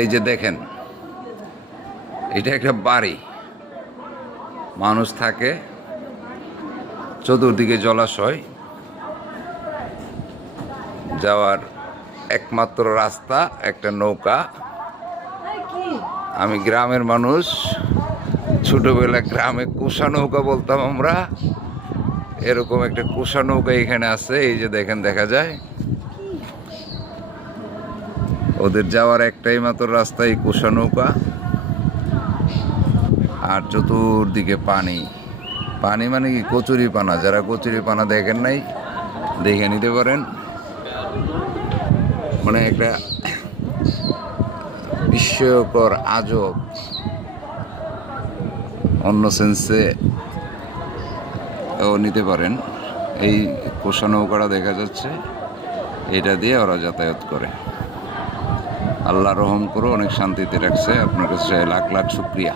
এই যে দেখেন, এটা একটা বাড়ি, মানুষ থাকে, চতুর্দিকে জলাশয়, যাওয়ার একমাত্র রাস্তা একটা নৌকা। আমি গ্রামের মানুষ, ছোটবেলা গ্রামে কোষা নৌকা বলতাম আমরা। এরকম একটা কোষা নৌকা এখানে আছে, এই যে দেখেন, দেখা যায়। ওদের যাওয়ার একটাই মাত্র রাস্তা এই কোষা নৌকা। আর চতুর্দিকে পানি, পানি মানে কি কচুরি পানা, যারা কচুরি পানা দেখেন নাই দেখে নিতে পারেন। মানে একটা বিস্ময়কর, আজব, অন্য সেন্সে ও নিতে পারেন। এই কোষা নৌকাটা দেখা যাচ্ছে, এটা দিয়ে ওরা যাতায়াত করে। আল্লাহ রহম করো, অনেক শান্তিতে রাখছে। আপনার কাছে লাখ লাখ শুক্রিয়া।